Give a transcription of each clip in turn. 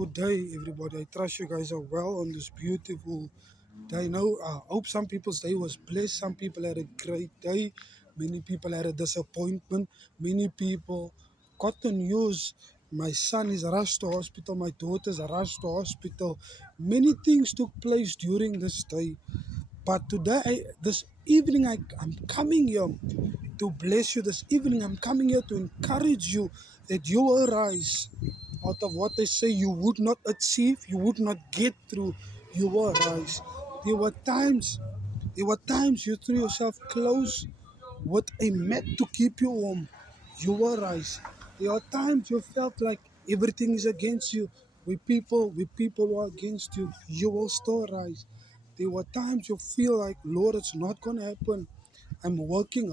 Good day, everybody. I trust you guys are well on this beautiful day. Now, I hope some people's day was blessed. Some people had a great day. Many people had a disappointment. Many people got the news. My son is rushed to hospital. My daughter's rushed to hospital. Many things took place during this day. But today, this evening, I'm coming here to bless you. This evening, I'm coming here to encourage you that you will rise out of what they say you would not achieve, you would not get through. You will rise. There were times, there were times you threw yourself close with a mat to keep you warm. You will rise. There are times you felt like everything is against you. With people who are against you, you will still rise. There were times you feel like, Lord, it's not gonna happen. I'm working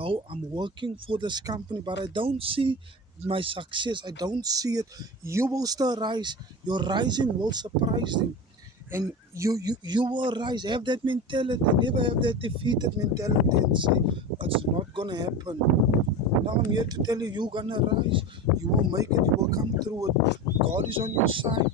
for this company, but I don't see my success. I don't see it. You will still rise. Your rising will surprise them. And you will rise. Have that mentality. Never have that defeated mentality and say, it's not gonna happen. Now I'm here to tell you, you're gonna rise. You will make it. You will come through it. God is on your side.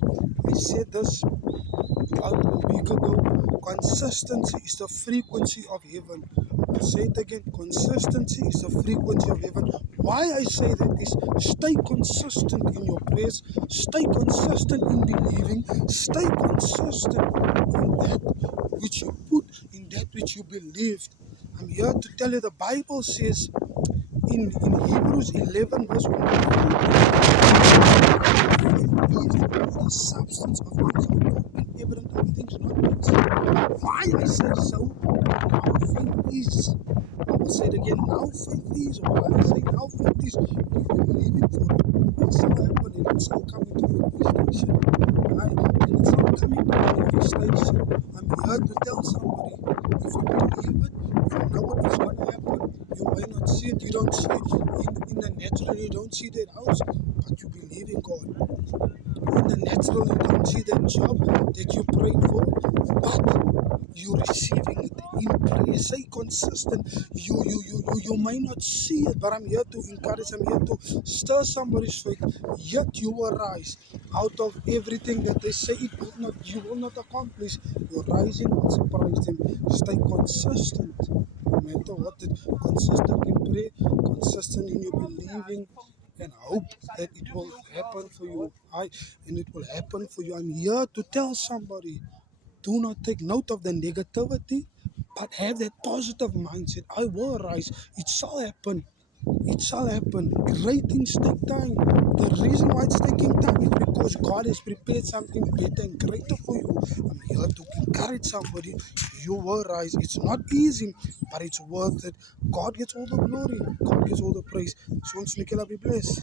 I said this about a week ago. Consistency is the frequency of heaven. I'll say it again. Consistency is the frequency of heaven. Why I say that is stay consistent in your prayers, stay consistent in believing, stay consistent in that which you put, in that which you believed. I'm here to tell you the Bible says in Hebrews 11 verse 1, faith is the substance of things hoped for and evidence of things not yet seen. Why I say so? Now faith is. I will say it again. Now faith is. Why I say now faith is. If you believe it for it shall happen and it shall come into manifestation. Right? And it's not coming to manifestation. I'm here to tell somebody. If you believe it, you know it is going to happen. You may not see it. You don't see it in the natural. You don't see that house, but you believe in God. In the natural, you don't see that job that you prayed for, but you're receiving it in prayer. Stay consistent. You may not see it, but I'm here to encourage. I'm here to stir somebody's faith. Yet you will rise out of everything that they say it will not. You will not accomplish. Your rising will surprise them. Stay consistent. No matter what, consistent in prayer, consistent in your believing, and hope that it will happen for you. And it will happen for you. I'm here to tell somebody, do not take note of the negativity, but have that positive mindset. I will rise. It shall happen. It shall happen. Great things take time. The reason why it's taking time is because God has prepared something better and greater for you. I'm here to encourage somebody. You will rise. It's not easy, but it's worth it. God gets all the glory. God gets all the praise. So, Nikila, be blessed.